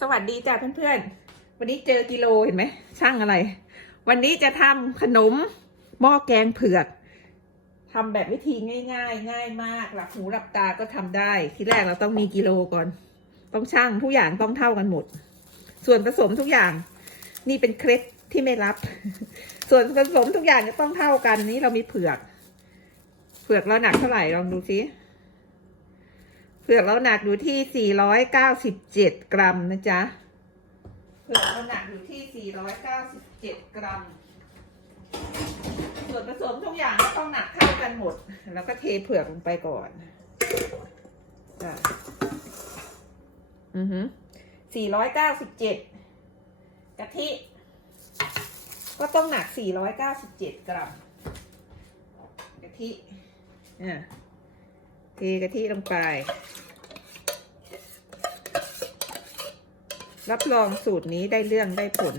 สวัสดีจ้าเพื่อนๆ วันนี้เจอกิโลเห็นไหมช่างอะไร วันนี้จะทำขนมหม้อแกงเผือกทำแบบวิธีง่ายๆ ง่ายมากหลับหูหลับตาก็ทำได้ที่แรกเราต้องมีกิโลก่อน ต้องช่างทุกอย่างต้องเท่ากันหมด ส่วนผสมทุกอย่าง นี่เป็นเคล็ดที่ไม่รับ ส่วนผสมทุกอย่างจะต้องเท่ากันนี้เรามีเผือก เผือกเราหนักเท่าไหร่ลองดูซิ ผือกเราหนักอยู่ที่ 497 กรัมนะจ๊ะเผือกเราหนักอยู่ที่ 497 กรัม ส่วนผสมทุกอย่างก็ต้องหนักเท่ากันหมด แล้วก็เทเผือกลงไปก่อนอะอือหือ497 กะทิ ก็ต้องหนัก 497 กรัม กะทิอะ เทกะทิลงไป รับรองสูตรนี้ได้เรื่องได้ผล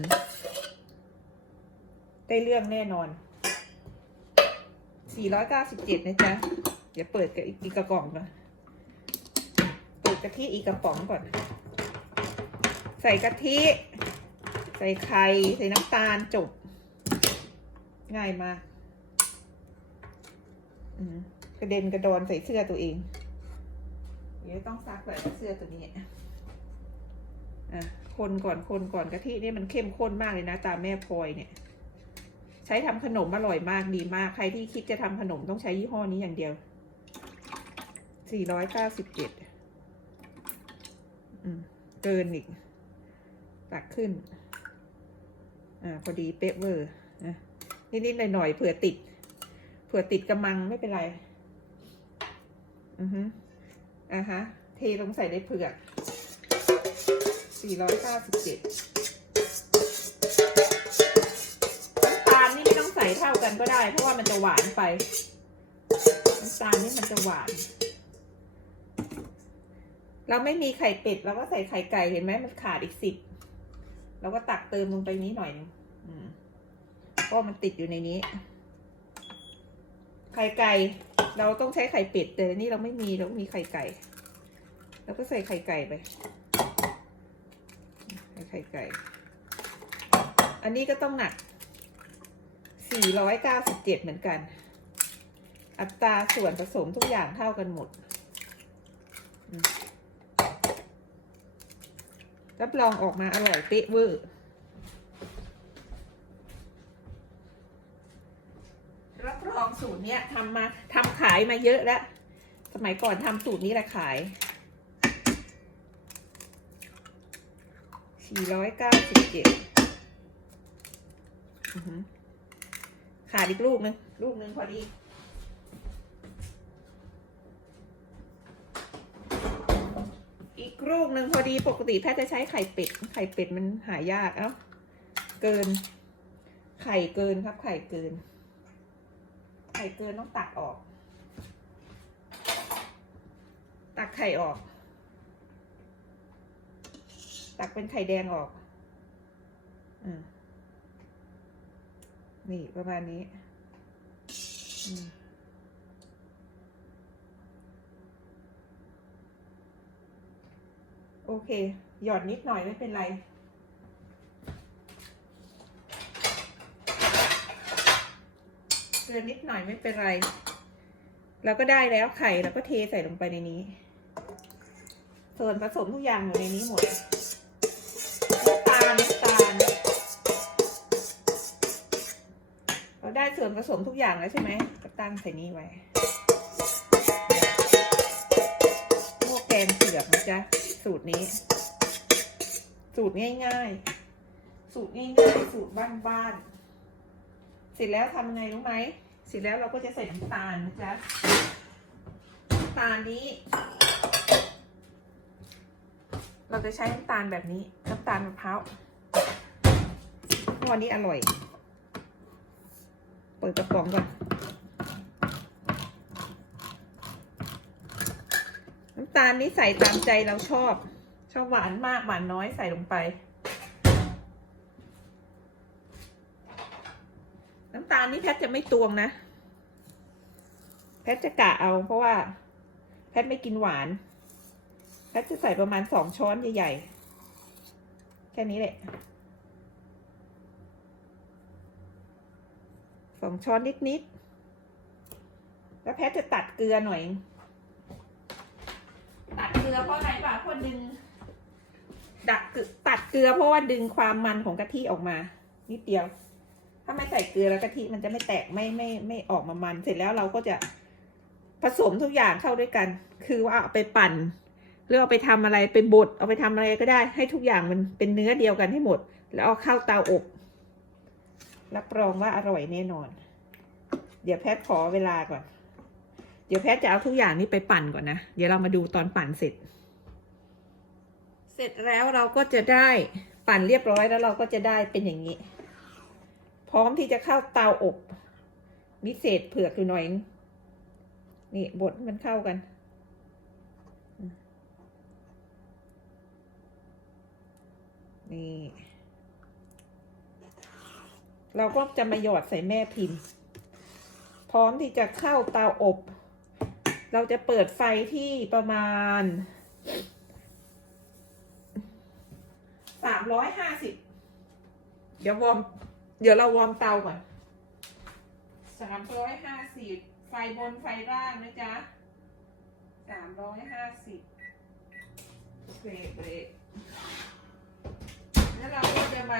ได้เรื่องแน่นอน 497 นะจ๊ะ เดี๋ยวเปิดกับอีกกระป๋องก่อนเปิดกะทิอีกกระป๋องก่อน ใส่กะทิ ใส่ไข่ ใส่น้ำตาลจบ ง่ายมาก อืม กระเด็นกระดอนใส่เสื้อตัวเอง เดี๋ยวต้องซักเลยเสื้อตัวนี้อะคนก่อนคนก่อนกะทินี่มันเข้มข้นมากเลยนะ ตามแม่พลอยเนี่ย ใช้ทำขนมอร่อยมากดีมาก ใครที่คิดจะทำขนมต้องใช้ยี่ห้อนี้อย่างเดียวสี่ร้อยเก้าสิบเจ็ดเกินอีก ตักขึ้น อ่า พอดีเป๊ะเวอร์นะนิดๆหน่อยๆเผื่อติด เผื่อติดกระมังไม่เป็นไร อือฮึอ่าฮะ เทลงใส่ในเผือก 497น้ำตาลนี่ไม่ต้องใส่เท่ากันก็ได้ เพราะว่ามันจะหวานไปน้ำตาลนี่มันจะหวาน เราไม่มีไข่เป็ดเราก็ใส่ไข่ไก่เห็นไหมมันขาดอีกสิบเราก็ตักเติมลงไปนี้หน่อยนึงอืมเพราะมันติดอยู่ในนี้ ไข่ไก่ เราต้องใช้ไข่เป็ดแต่นี่เราไม่มีเรามีไข่ไก่เราก็ใส่ไข่ไก่ไปใส่ไข่ไก่ อันนี้ก็ต้องหนัก 497 เหมือนกัน อัตราส่วนผสมทุกอย่างเท่ากันหมดรับรองออกมาอร่อยเป๊ะเวอร์รับรองสูตรเนี้ยทำมา ขายมาเยอะแล้ว สมัยก่อนทำสูตรนี้แหละขาย 497ขาดอีกลูกนึง ลูกนึงพอดีอีกลูกหนึ่งพอดีปกติถ้าจะใช้ไข่เป็ด ไข่เป็ดมันหายากเอ้าเกิน ไข่เกินครับ ไข่เกิน ไข่เกินต้องตักออก ตัก ไข่ออก ตักเป็นไข่แดงออกอนี่ประมาณนี้โอเค หยอดนิดหน่อยไม่เป็นไรเกลือนิดหน่อยไม่เป็นไร เราก็ได้แล้วไข่เราก็เทใส่ลงไปในนี้ ส่วนผสมทุกอย่างอยู่ในนี้หมดน้ำตาลน้ำตาลเราได้ส่วนผสมทุกอย่างแล้วใช่ไหมก็ตั้งใส่นี้ไว้หม้อแกงเผือกนะจ๊ะสูตรนี้ สูตรง่ายๆ สูตรง่ายๆสูตรบ้านๆเสร็จแล้วทำไงรู้ไหมเสร็จแล้วเราก็จะใส่น้ำตาลนะจ๊ะน้ำตาลนี้ เราจะใช้น้ำตาลแบบนี้น้ำตาลมะพร้าววันนี้อร่อย เปิดกระป๋องก่อนน้ำตาลนี้ใส่ตามใจเราชอบ ชอบหวานมากหวานน้อยใส่ลงไป น้ำตาลนี่แพทย์จะไม่ตวงนะ แพทย์จะกะเอาเพราะว่า แพทย์ไม่กินหวาน แพทย์จะใส่ประมาณสองช้อนใหญ่ๆ แค่นี้แหละสองช้อนนิดๆ แล้วแพทย์จะตัดเกลือหน่อย ตัดเกลือเพราะอะไรป่ะเพราะดึง ดักเกลือตัดเกลือเพราะว่าดึงความมันของกะทิออกมา นิดเดียว ถ้าไม่ใส่เกลือแล้วกะทิมันจะไม่แตกไม่ไม่ไม่ออกมามัน เสร็จแล้วเราก็จะผสมทุกอย่างเข้าด้วยกัน คือว่าเอาไปปั่นห รือเอาไปทำอะไรไปบดเอาไปทำอะไรก็ได้ ให้ทุกอย่างมันเป็นเนื้อเดียวกันให้หมด แล้วเอาเข้าเตาอบรับรองว่าอร่อยแน่นอน เดี๋ยวแพทย์ขอเวลาก่อน เดี๋ยวแพทย์จะเอาทุกอย่างนี้ไปปั่นก่อนนะ เดี๋ยวเรามาดูตอนปั่นเสร็จ เสร็จแล้วเราก็จะได้ปั่นเรียบร้อยแล้วเราก็จะได้เป็นอย่างนี้ พร้อมที่จะเข้าเตาอบมิเศษเผือกอยู่หน่อย นี่บดมันเข้ากัน นี่ เราก็จะมาหยอดใส่แม่พิมพ์ พร้อมที่จะเข้าเตาอบ เราจะเปิดไฟที่ประมาณสามร้อยห้าสิบเดี๋ยววอร์มเดี๋ยวเราวอร์มเตาก่อนสามร้อยห้าสิบไฟบนไฟล่างนะจ๊ะสามร้อยห้าสิบเบรกเบรกแล้วเราก็จะไป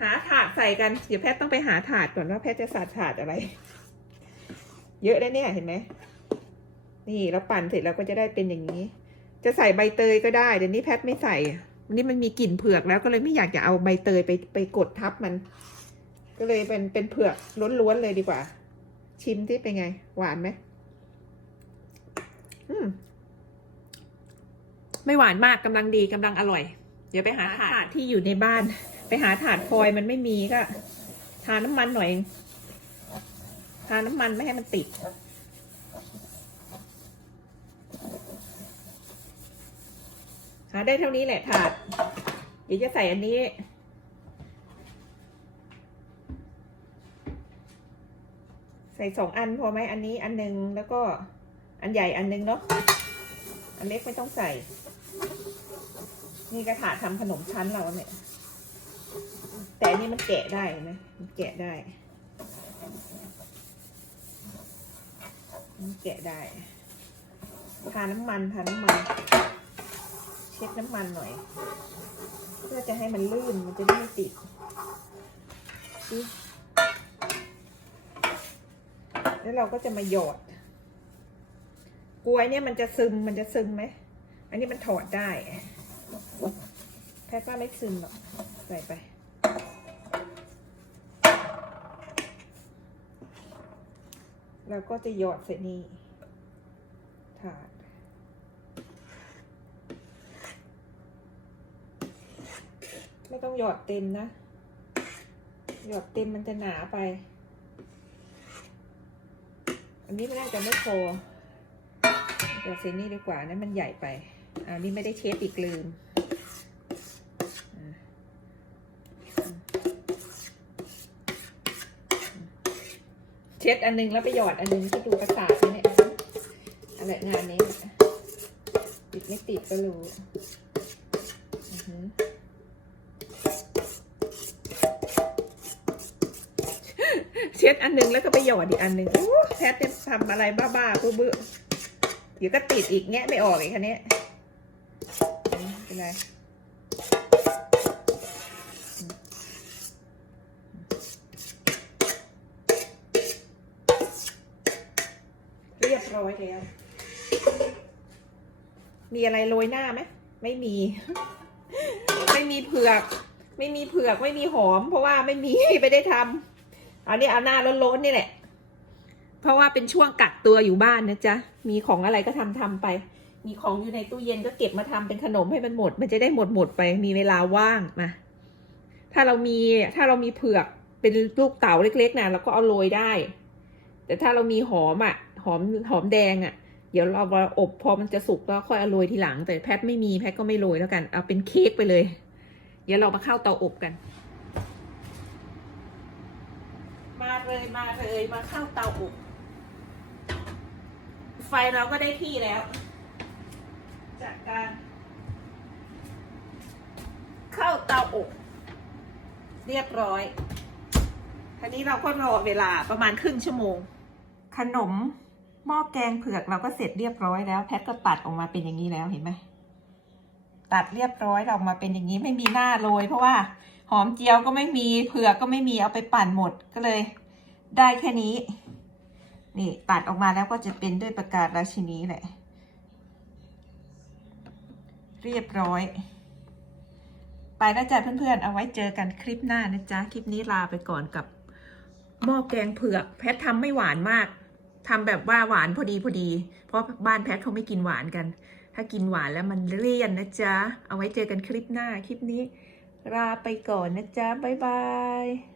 หาถาดใส่กัน เดี๋ยวแพทย์ต้องไปหาถาดก่อนว่าแพทย์จะใส่ถาดอะไร เยอะแล้วเนี่ยเห็นไหม นี่เราปั่นเสร็จเราก็จะได้เป็นอย่างนี้ จะใส่ใบเตยก็ได้ เดี๋ยวนี้แพทย์ไม่ใส่วันนี้มันมีกลิ่นเผือกแล้วก็เลยไม่อยากจะเอาใบเตยไปไปกดทับมัน ก็เลยเป็นเป็นเผือกล้วนๆเลยดีกว่า ชิมที่เป็นไง หวานไหมอืมไม่หวานมากกำลังดีกำลังอร่อย เดี๋ยวไปหาถาดที่อยู่ในบ้าน ไปหาถาดฟอยมันไม่มีก็ทาน้ำมันหน่อย ทาน้ำมันไม่ให้มันติด หาได้เท่านี้แหละถาด เดี๋ยวจะใส่อันนี้ ใส่สองอันพอไหมอันนี้อันหนึ่งแล้วก็อันใหญ่อันหนึ่งเนาะ อันเล็กไม่ต้องใส่ นี่กระถาทำขนมชั้นเราเนี่ย แต่นนี้มันแกะได้นะมันแกะได้ มันแกะได้ ทาน้ำมันทาน้ำมัน เช็ดน้ำมันหน่อย เพื่อจะให้มันลื่นมันจะได้ไม่ติดแล้วเราก็จะมาหยอด กล้วยเนี่ยมันจะซึมมันจะซึมไหม อันนี้มันถอดได้ แพทย์ว่าไม่ซึมหรอก ใส่ไป แล้วก็จะหยอดใส่นี่ถาดไม่ต้องหยอดเต็มนะ หยอดเต็มมันจะหนาไป อันนี้ไม่น่าจะไม่พอหยอดเซนี่ดีกว่านะมันใหญ่ไปอันนี้ไม่ได้เช็ดอีกลืมอะเช็ดอันนึงแล้วไปหยอดอันนึงก็ดูประสาทนะเนี่ยอะไรงานนี้ ติดไม่ติดก็รู้เช็ดอันหนึงแล้วก็ไปหยอดอีกอันหนึ่งโอ้แพทเนี่ยทำอะไรบ้าๆบื้อๆเดี๋ยวก็ติดอีกแงะไม่ออกอีกคันนี้เป็นไร อยแล้ว มีอะไรโรยหน้าไหม ไม่มี ไม่มีเผือก ไม่มีเผือก ไม่มีหอม เพราะว่าไม่มีไม่ได้ทำเอาเนี่ยเอาหน้าล้นๆนี่แหละ เพราะว่าเป็นช่วงกักตัวอยู่บ้านนะจ๊ะ มีของอะไรก็ทำทำไป มีของอยู่ในตู้เย็นก็เก็บมาทำเป็นขนมให้มันหมด มันจะได้หมดหมดไป มีเวลาว่างมา ถ้าเรามีถ้าเรามีเผือกเป็นลูกเต๋าเล็กๆนะเราก็เอาโรยได้ แต่ถ้าเรามีหอมอะหอมหอมแดงอะ เดี๋ยวเราอบพอมันจะสุกก็ค่อยเอาโรยทีหลัง แต่แพทไม่มีแพทก็ไม่โรยแล้วกันเอาเป็นเค้กไปเลย เดี๋ยวเรามาเข้าเตาอบกัน มาเลยมาเลยมาเข้าเตาอบ ไฟเราก็ได้ที่แล้ว จากการอบ เรียบร้อยทีนี้เราก็รอเวลาประมาณครึ่งชั่วโมง ขนมหม้อแกงเผือกเราก็เสร็จเรียบร้อยแล้ว แพทก็ตัดออกมาเป็นอย่างนี้แล้วเห็นไหมตัดเรียบร้อยออกมาเป็นอย่างนี้ไม่มีหน้าโรยเพราะว่าหอมเจียวก็ไม่มีเผือกก็ไม่มีเอาไปปั่นหมดก็เลย ได้แค่นี้ นี่ตัดออกมาแล้วก็จะเป็นด้วยประกาศราชินีแหละ เรียบร้อย ไปแล้วจ้ะเพื่อนๆ เอาไว้เจอกันคลิปหน้านะจ๊ะ คลิปนี้ลาไปก่อนกับหม้อแกงเผือก แพททำไม่หวานมาก ทำแบบว่าหวานพอดีพอดี เพราะบ้านแพทเขาไม่กินหวานกัน ถ้ากินหวานแล้วมันเลี่ยนนะจ๊ะ เอาไว้เจอกันคลิปหน้าคลิปนี้ลาไปก่อนนะจ๊ะบ๊ายบาย